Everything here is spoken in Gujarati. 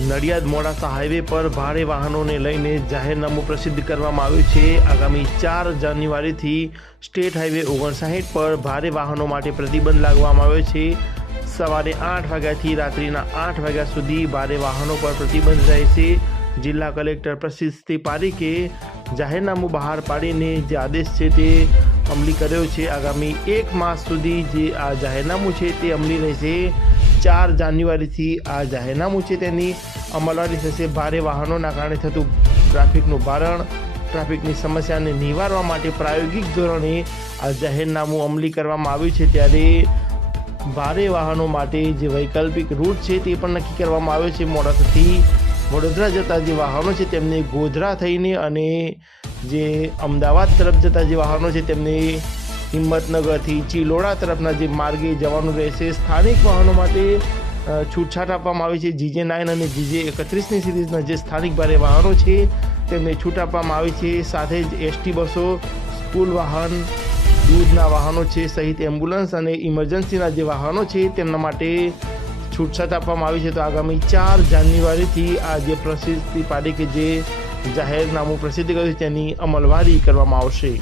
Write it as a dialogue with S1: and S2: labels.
S1: નડિયાદ મોડાસા હાઈવે પર ભારે વાહનોને લઈને જાહેરનામું પ્રસિદ્ધ કરવામાં આવ્યું છે. આગામી ચાર જાન્યુઆરીથી સ્ટેટ હાઈવે ઓગણસાઠ પર ભારે વાહનો માટે પ્રતિબંધ લાગવામાં આવ્યો છે. સવારે આઠ વાગ્યાથી રાત્રિના આઠ વાગ્યા સુધી ભારે વાહનો પર પ્રતિબંધ રહેશે જિલ્લા કલેક્ટર પ્રસિદ્ધિ પારીકે જાહેરનામું બહાર પાડીને જે આદેશ છે તે અમલી કર્યો છે. આગામી એક માસ સુધી જે આ જાહેરનામું છે તે અમલી રહેશે. ચાર જાન્યુઆરીથી આ જાહેરનામું છે. તેની અમલવારી થશે ભારે વાહનોના કારણે થતું ટ્રાફિકનું ભારણ. ટ્રાફિકની સમસ્યાને નિવારવા માટે પ્રાયોગિક ધોરણે આ જાહેરનામું અમલી કરવામાં આવ્યું છે. ત્યારે ભારે વાહનો માટે જે વૈકલ્પિક રૂટ છે તે પણ નક્કી કરવામાં આવ્યો છે. મોડાસાથી વડોદરા જતા જે વાહનો છે તેમને ગોધરા થઈને અને જે અમદાવાદ તરફ જતા જે વાહનો છે તેમને હિંમતનગરથી ચિલોડા તરફના જે માર્ગે જવાનું રહેશે. સ્થાનિક વાહનો માટે છૂટછાટ આપવામાં આવી છે. જીજે નાઇન અને જીજે એકત્રીસની સિરીઝના જે સ્થાનિક ભારે વાહનો છે, તેમને છૂટ આપવામાં આવી છે. સાથે જ એસટી બસો, સ્કૂલ વાહન, દૂધના વાહનો છે, સહિત એમ્બ્યુલન્સ અને ઇમરજન્સીના જે વાહનો છે, તેમના માટે છૂટછાટ આપવામાં આવી છે. તો આગામી ચાર જાન્યુઆરીથી આ જે પ્રસિદ્ધિ પાડી કે જે જાહેરનામું પ્રસિદ્ધ કર્યું છે, તેની અમલવારી કરવામાં આવશે.